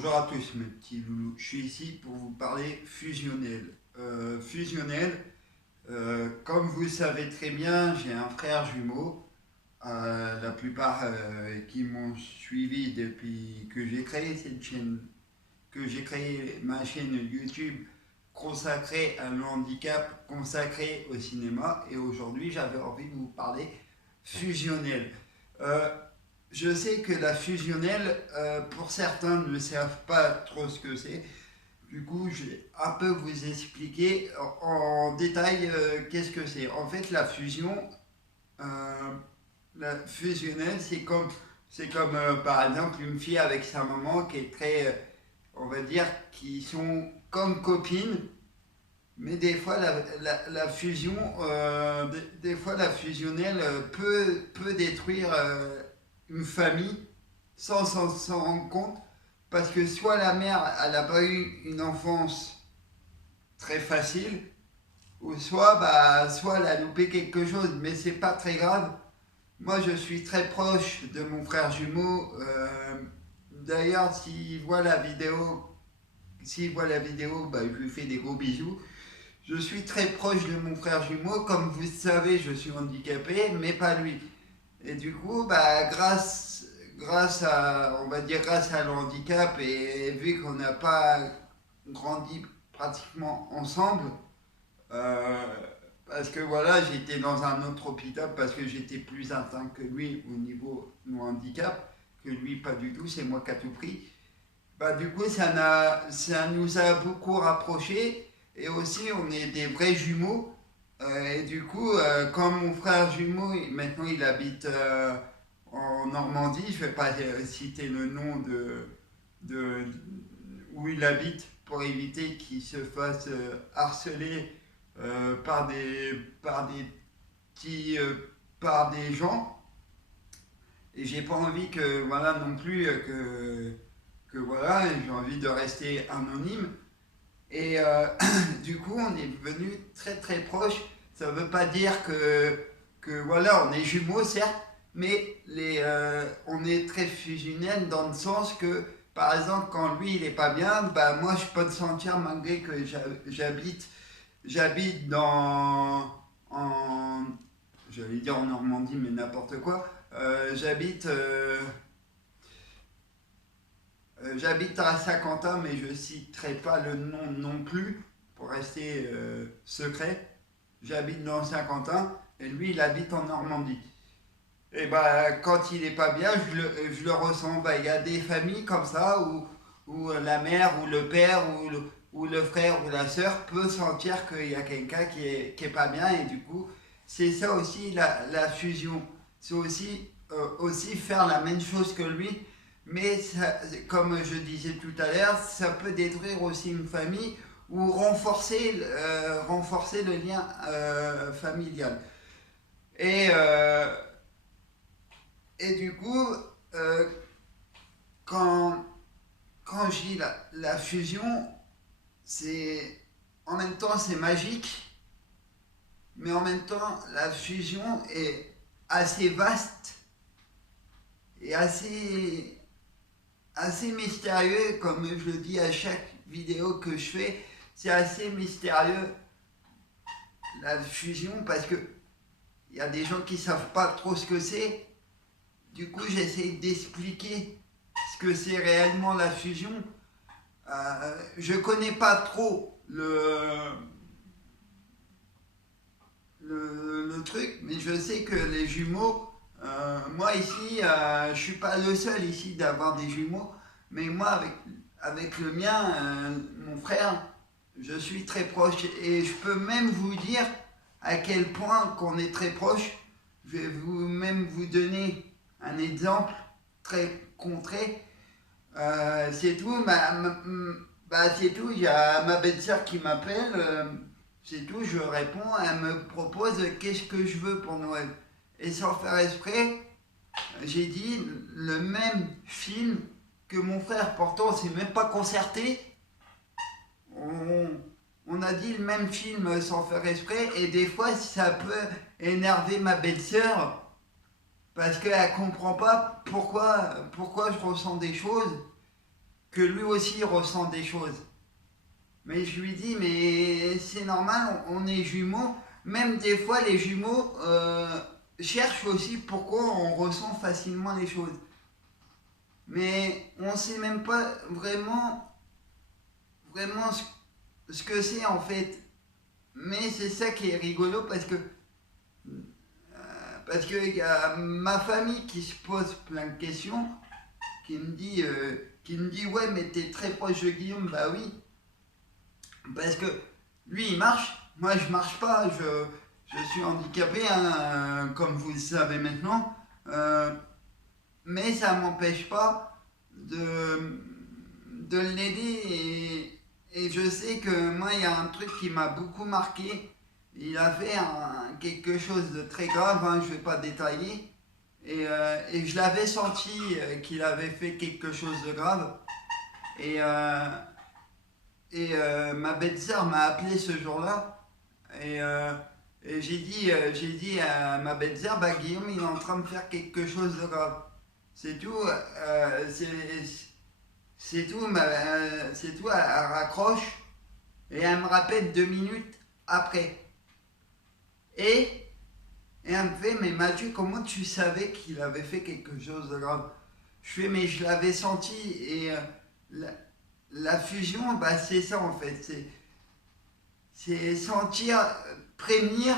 Bonjour à tous mes petits loulous, je suis ici pour vous parler fusionnel. Fusionnel, comme vous le savez très bien, j'ai un frère jumeau. La plupart qui m'ont suivi depuis que j'ai créé cette chaîne, que j'ai créé ma chaîne YouTube consacrée à le handicap, consacrée au cinéma. Et aujourd'hui, j'avais envie de vous parler fusionnel. Euh, je sais que la fusionnelle, pour certains ne savent pas trop ce que c'est. Du coup, je vais un peu vous expliquer en détail qu'est-ce que c'est. En fait, euh, la fusionnelle, c'est comme par exemple une fille avec sa maman qui est très, on va dire, qui sont comme copines. Mais des fois, la fusion, des fois, la fusionnelle peut détruire une famille sans s'en rendre compte. Parce que soit la mère, elle n'a pas eu une enfance très facile, ou soit elle a loupé quelque chose, mais c'est pas très grave. Moi, je suis très proche de mon frère jumeau. D'ailleurs, s'il voit la vidéo, bah, je lui fais des gros bisous. Je suis très proche de mon frère jumeau. Comme vous le savez, je suis handicapé, mais pas lui. Et du coup, grâce à le handicap et vu qu'on n'a pas grandi pratiquement ensemble, euh, parce que voilà, j'étais dans un autre hôpital parce que j'étais plus atteint que lui au niveau du handicap, que lui pas du tout, c'est moi qui a tout pris. Bah, du coup, ça nous a beaucoup rapprochés et aussi on est des vrais jumeaux. Et du coup, quand mon frère jumeau, maintenant il habite en Normandie, je ne vais pas citer le nom de où il habite pour éviter qu'il se fasse harceler par des petits, par des gens. Et j'ai pas envie que, voilà, non plus, que voilà, j'ai envie de rester anonyme. Et du coup, on est devenus très très proches. Ça ne veut pas dire que voilà, on est jumeaux, certes, mais on est très fusionnels dans le sens que, par exemple, quand lui il est pas bien, bah moi je peux le sentir malgré que j'habite en, j'allais dire en Normandie, mais n'importe quoi. J'habite à Saint-Quentin, mais je ne citerai pas le nom non plus pour rester secret. J'habite dans Saint-Quentin et lui, il habite en Normandie. Et bah, quand il n'est pas bien, je le ressens. Bah, il y a des familles comme ça où la mère ou le père ou le frère ou la sœur peut sentir qu'il y a quelqu'un qui est pas bien et du coup, c'est ça aussi la fusion. C'est aussi faire la même chose que lui, mais ça, comme je disais tout à l'heure, ça peut détruire aussi une famille ou renforcer le lien familial. Et, euh, et du coup, euh, quand, quand je dis la fusion, c'est en même temps c'est magique, mais en même temps la fusion est assez vaste et assez mystérieux, comme je le dis à chaque vidéo que je fais, c'est assez mystérieux la fusion parce que il y a des gens qui savent pas trop ce que c'est. Du coup, j'essaie d'expliquer ce que c'est réellement la fusion. Je connais pas trop le truc, mais je sais que les jumeaux, moi ici, je suis pas le seul ici d'avoir des jumeaux, mais moi avec le mien, mon frère, je suis très proche et je peux même vous dire à quel point qu'on est très proche. Je vais même vous donner un exemple très concret. C'est tout, c'est tout. Il y a ma belle-sœur qui m'appelle. C'est tout, je réponds. Elle me propose qu'est-ce que je veux pour Noël. Et sans faire exprès, j'ai dit le même film que mon frère. Pourtant, on s'est même pas concerté. On, on a dit le même film sans faire exprès. Et des fois, ça peut énerver ma belle-sœur parce qu'elle comprend pas pourquoi je ressens des choses. que lui aussi ressent des choses. Mais je lui dis, mais c'est normal, on est jumeaux. Même des fois, les jumeaux cherchent aussi pourquoi on ressent facilement les choses. Mais on ne sait même pas vraiment ce que c'est en fait. Mais c'est ça qui est rigolo parce que y a ma famille qui se pose plein de questions, qui me dit ouais mais t'es très proche de Guillaume, bah oui, parce que lui il marche, moi je marche pas, je suis handicapé hein, comme vous le savez maintenant, euh, mais ça m'empêche pas de l'aider et je sais que moi il y a un truc qui m'a beaucoup marqué. Il a fait quelque chose de très grave, hein, je ne vais pas détailler, et je l'avais senti qu'il avait fait quelque chose de grave. Et, ma belle-sœur m'a appelé ce jour-là, et, j'ai dit à ma belle-sœur, bah, Guillaume il est en train de faire quelque chose de grave. C'est tout, c'est tout, c'est tout, elle raccroche, et elle me rappelle 2 minutes après. Et, et elle me fait, mais Mathieu, comment tu savais qu'il avait fait quelque chose de grave? Je fais, mais je l'avais senti. Et la, la fusion, bah, c'est ça en fait. C'est sentir, prévenir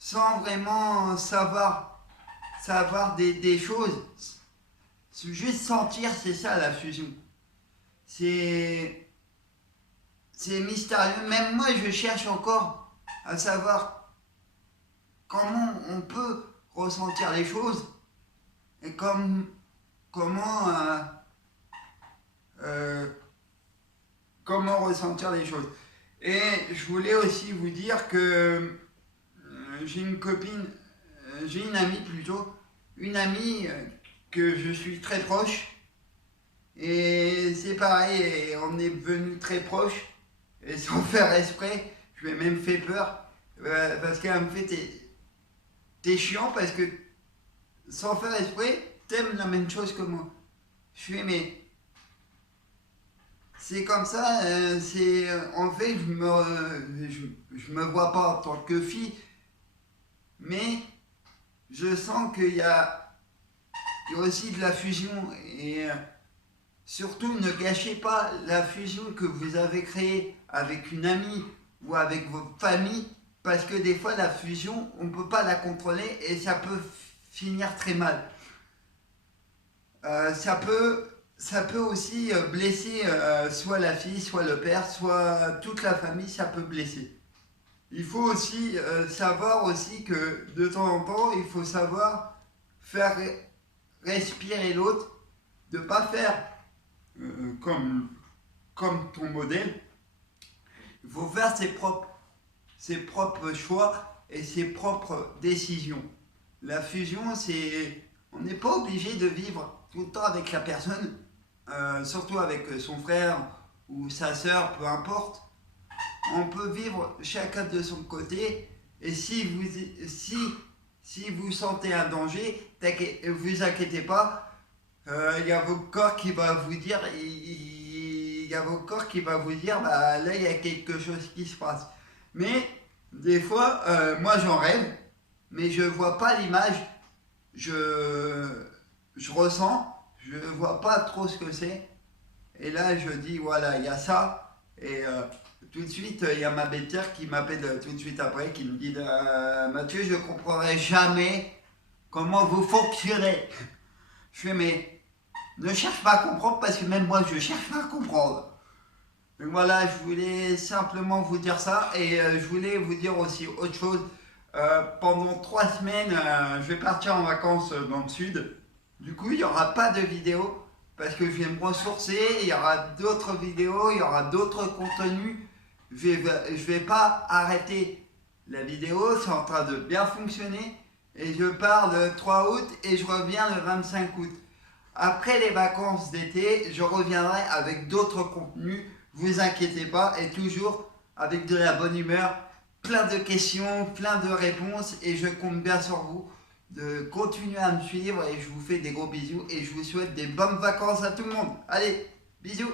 sans vraiment savoir des choses. C'est juste sentir, c'est ça la fusion. C'est, c'est mystérieux. Même moi, je cherche encore à savoir comment on peut ressentir les choses et comment, euh, comment ressentir les choses. Et je voulais aussi vous dire que j'ai une copine, j'ai une amie plutôt, une amie que je suis très proche. Et c'est pareil, et on est devenus très proches, et sans faire exprès, je lui ai même fait peur, parce qu'elle me fait t'es chiant parce que sans faire exprès, t'aimes la même chose que moi. Je fais mais c'est comme ça, en fait je me vois pas en tant que fille, mais je sens qu'il y a aussi de la fusion et surtout ne gâchez pas la fusion que vous avez créée avec une amie ou avec votre famille parce que des fois la fusion on ne peut pas la contrôler et ça peut finir très mal. Ça peut aussi blesser soit la fille, soit le père, soit toute la famille, ça peut blesser. Il faut aussi savoir aussi que de temps en temps, il faut savoir faire respirer l'autre, de ne pas faire comme ton modèle. Il faut faire ses propres choix et ses propres décisions. La fusion, on n'est pas obligé de vivre tout le temps avec la personne, surtout avec son frère ou sa sœur, peu importe. On peut vivre chacun de son côté et si vous sentez un danger, vous inquiétez pas, il y a votre corps qui va vous dire, il y a votre corps qui va vous dire, bah là il y a quelque chose qui se passe. Mais des fois, moi j'en rêve, mais je vois pas l'image, je ressens, je vois pas trop ce que c'est. Et là je dis voilà, il y a ça. Et tout de suite, il y a ma belle-sœur qui m'appelle tout de suite après, qui me dit Mathieu, je ne comprendrai jamais comment vous fonctionnez. Je fais mais ne cherche pas à comprendre parce que même moi je cherche pas à comprendre. Donc voilà, je voulais simplement vous dire ça et je voulais vous dire aussi autre chose. Pendant 3 semaines, je vais partir en vacances dans le sud. Du coup, il n'y aura pas de vidéo parce que je vais me ressourcer. Il y aura d'autres vidéos, il y aura d'autres contenus. Je vais pas arrêter la vidéo, c'est en train de bien fonctionner. Et je pars le 3 août et je reviens le 25 août. Après les vacances d'été, je reviendrai avec d'autres contenus. Vous inquiétez pas, et toujours avec de la bonne humeur, plein de questions, plein de réponses, et je compte bien sur vous. de continuer à me suivre et je vous fais des gros bisous et je vous souhaite des bonnes vacances à tout le monde. Allez, bisous!